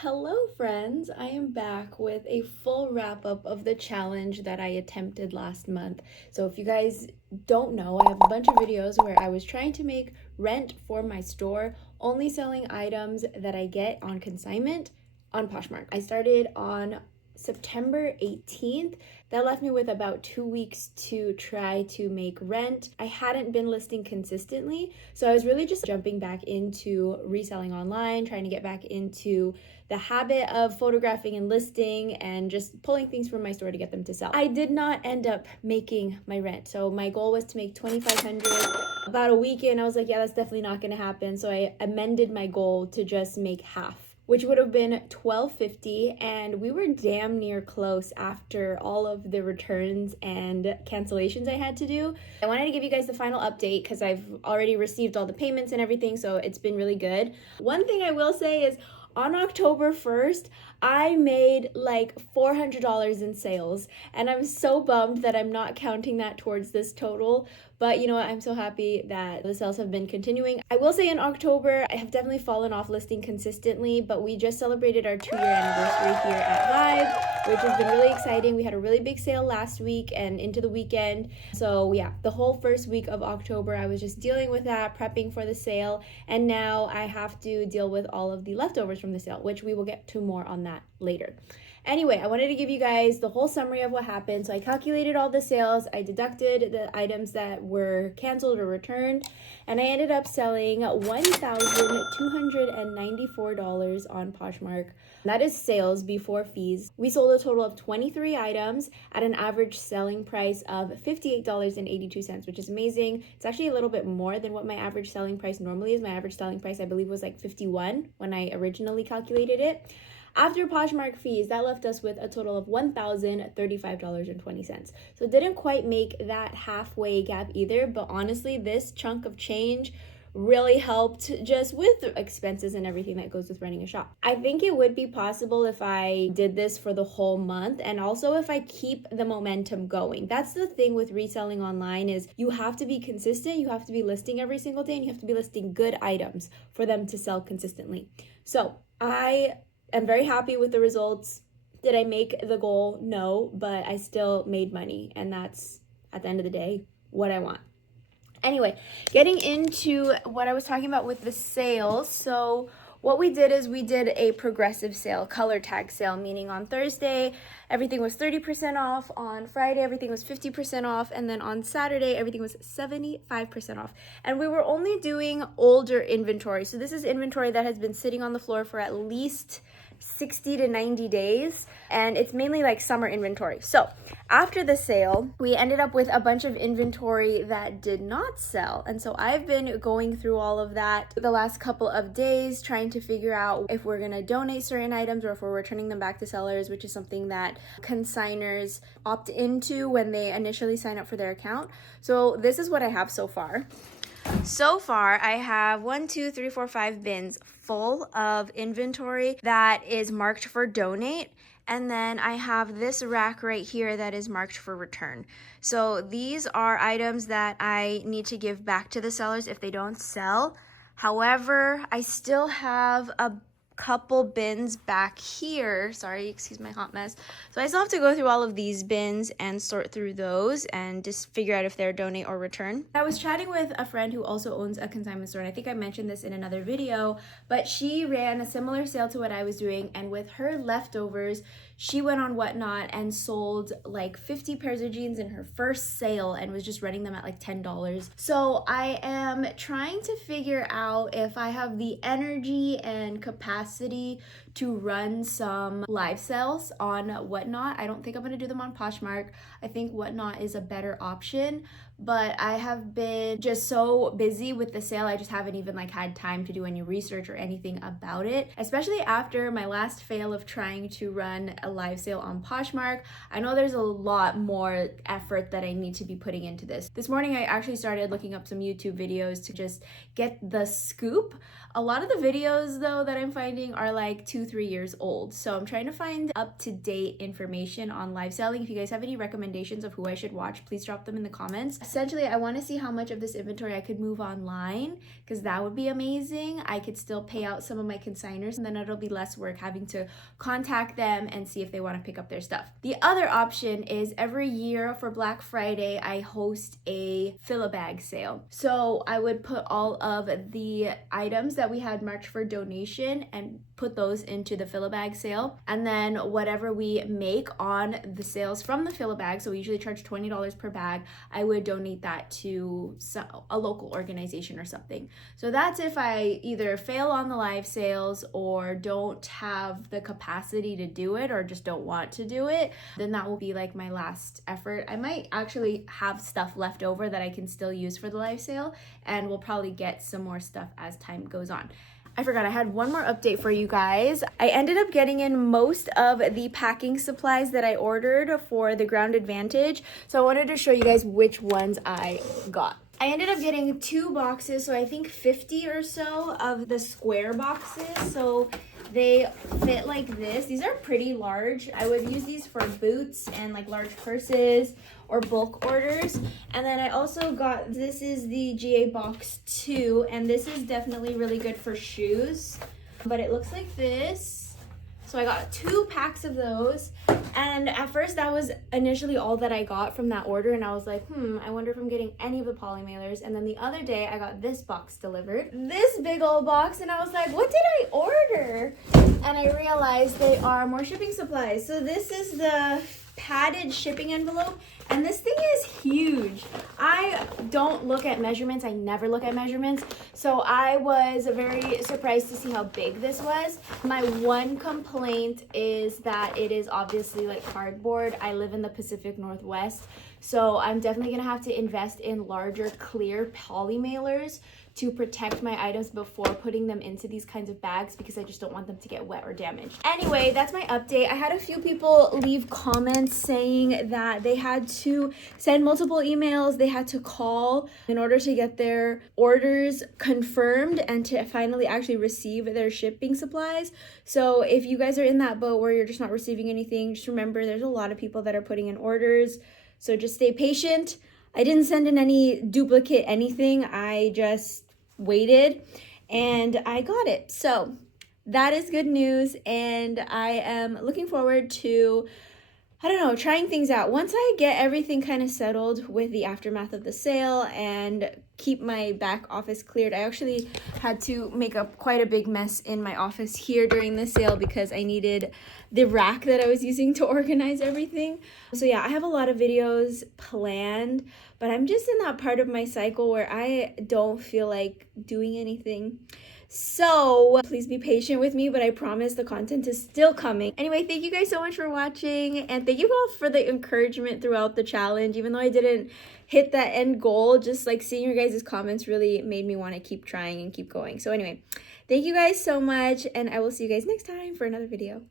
Hello friends, I am back with a full wrap up of the challenge that I attempted last month. So if you guys don't know, I have a bunch of videos where I was trying to make rent for my store, only selling items that I get on consignment on Poshmark. I started on September 18th. That left me with about 2 weeks to try to make rent. I hadn't been listing consistently, so I was really just jumping back into reselling online, trying to get back into the habit of photographing and listing and just pulling things from my store to get them to sell. I did not end up making my rent. So my goal was to make $2,500. About a week in, I was like, yeah, that's definitely not going to happen. So I amended my goal to just make half, which would have been $1,250, and we were damn near close after all of the returns and cancellations I had to do. I wanted to give you guys the final update because I've already received all the payments and everything, so it's been really good. One thing I will say is on October 1st, I made like $400 in sales, and I'm so bummed that I'm not counting that towards this total. But you know what? I'm so happy that the sales have been continuing. I will say in October, I have definitely fallen off listing consistently, but we just celebrated our 2-year anniversary here at Live, which has been really exciting. We had a really big sale last week and into the weekend. So yeah, the whole first week of October, I was just dealing with that, prepping for the sale. And now I have to deal with all of the leftovers from the sale, which we will get to more on that later. Anyway, I wanted to give you guys the whole summary of what happened. So I calculated all the sales, I deducted the items that were canceled or returned, and I ended up selling $1,294 on Poshmark. That is sales before fees. We sold a total of 23 items at an average selling price of $58.82, which is amazing. It's actually a little bit more than what my average selling price normally is. My average selling price, I believe, was like $51 when I originally calculated it. After Poshmark fees, that left us with a total of $1,035.20. So it didn't quite make that halfway gap either, but honestly, this chunk of change really helped just with expenses and everything that goes with running a shop. I think it would be possible if I did this for the whole month, and also if I keep the momentum going. That's the thing with reselling online, is you have to be consistent, you have to be listing every single day, and you have to be listing good items for them to sell consistently. So I'm very happy with the results. Did I make the goal? No, but I still made money, and that's, at the end of the day, what I want. Anyway, getting into what I was talking about with the sales. So what we did is we did a progressive sale, color tag sale, meaning on Thursday, everything was 30% off. On Friday, everything was 50% off. And then on Saturday, everything was 75% off. And we were only doing older inventory. So this is inventory that has been sitting on the floor for at least 60 to 90 days, and it's mainly like summer inventory. So after the sale, we ended up with a bunch of inventory that did not sell, and so I've been going through all of that the last couple of days, trying to figure out if we're gonna donate certain items or if we're returning them back to sellers, which is something that consigners opt into when they initially sign up for their account. So this is what I have so far. So far, I have 1, 2, 3, 4, 5 bins full of inventory that is marked for donate. And then I have this rack right here that is marked for return. So these are items that I need to give back to the sellers if they don't sell. However, I still have a couple bins back here. Sorry, excuse my hot mess. So I still have to go through all of these bins and sort through those and just figure out if they're donate or return. I was chatting with a friend who also owns a consignment store, and I think I mentioned this in another video, but she ran a similar sale to what I was doing, and with her leftovers, she went on Whatnot and sold like 50 pairs of jeans in her first sale and was just running them at like $10. So I am trying to figure out if I have the energy and capacity to run some live sales on Whatnot. I don't think I'm gonna do them on Poshmark. I think Whatnot is a better option, but I have been just so busy with the sale, I just haven't even like had time to do any research or anything about it, especially after my last fail of trying to run a live sale on Poshmark. I know there's a lot more effort that I need to be putting into this. This morning I actually started looking up some YouTube videos to just get the scoop. A lot of the videos though that I'm finding are like 2-3 years old, so I'm trying to find up-to-date information on live selling. If you guys have any recommendations of who I should watch, please drop them in the comments. Essentially, I want to see how much of this inventory I could move online, because that would be amazing. I could still pay out some of my consigners, and then it'll be less work having to contact them and see if they want to pick up their stuff. The other option is every year for Black Friday, I host a fill-a-bag sale. So I would put all of the items that we had marked for donation and put those into the fill-a-bag sale, and then whatever we make on the sales from the fill-a-bag, so we usually charge $20 per bag, I would donate that to a local organization or something. So that's if I either fail on the live sales or don't have the capacity to do it or just don't want to do it, then that will be like my last effort. I might actually have stuff left over that I can still use for the live sale, and we'll probably get some more stuff as time goes on. I forgot I had one more update for you guys. I ended up getting in most of the packing supplies that I ordered for the Ground Advantage. So I wanted to show you guys which ones I got. I ended up getting 2 boxes, so I think 50 or so of the square boxes. So they fit like this. These are pretty large. I would use these for boots and like large purses or bulk orders. And then I also got, this is the GA box 2, and this is definitely really good for shoes, but it looks like this. So I got 2 packs of those, and at first that was initially all that I got from that order, and I was like, I wonder if I'm getting any of the poly mailers. And then the other day I got this box delivered, this big old box, and I was like, what did I order? And I realized they are more shipping supplies. So this is the padded shipping envelope, and this thing is huge. I don't look at measurements. I never look at measurements, so I was very surprised to see how big this was. My one complaint is that it is obviously like cardboard. I live in the Pacific Northwest, so I'm definitely gonna have to invest in larger clear poly mailers to protect my items before putting them into these kinds of bags, because I just don't want them to get wet or damaged. Anyway, that's my update. I had a few people leave comments saying that they had to send multiple emails, they had to call in order to get their orders confirmed and to finally actually receive their shipping supplies. So if you guys are in that boat where you're just not receiving anything, just remember there's a lot of people that are putting in orders. So just stay patient. I didn't send in any duplicate anything. I just waited and I got it. So that is good news, and I am looking forward to, I don't know, trying things out. Once I get everything kind of settled with the aftermath of the sale and keep my back office cleared. I actually had to make up quite a big mess in my office here during the sale because I needed the rack that I was using to organize everything. So yeah, I have a lot of videos planned, but I'm just in that part of my cycle where I don't feel like doing anything. So please be patient with me, but I promise the content is still coming. Anyway, thank you guys so much for watching, and thank you all for the encouragement throughout the challenge. Even though I didn't hit that end goal, just like seeing your guys' comments really made me want to keep trying and keep going. So anyway, thank you guys so much, and I will see you guys next time for another video.